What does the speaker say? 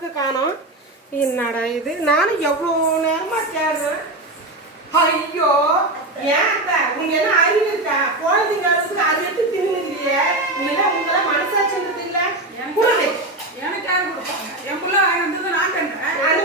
பங்குக்கு காணோம். என்னடா இது, நானும் எவ்வளோ நேரமா தேடுறேன். ஐயோ ஏன் உங்க என்ன அறிவு இருக்கா? குழந்தைங்க அது எடுத்து தின்னுக்கிறிய நீங்களாம், உங்களாம் மனசாட்சின்றது இல்லை. எனக்கு யாரும் கொடுப்பாங்க? என் பிள்ளை வாங்கி வந்தது நான் கண்டேன். அந்த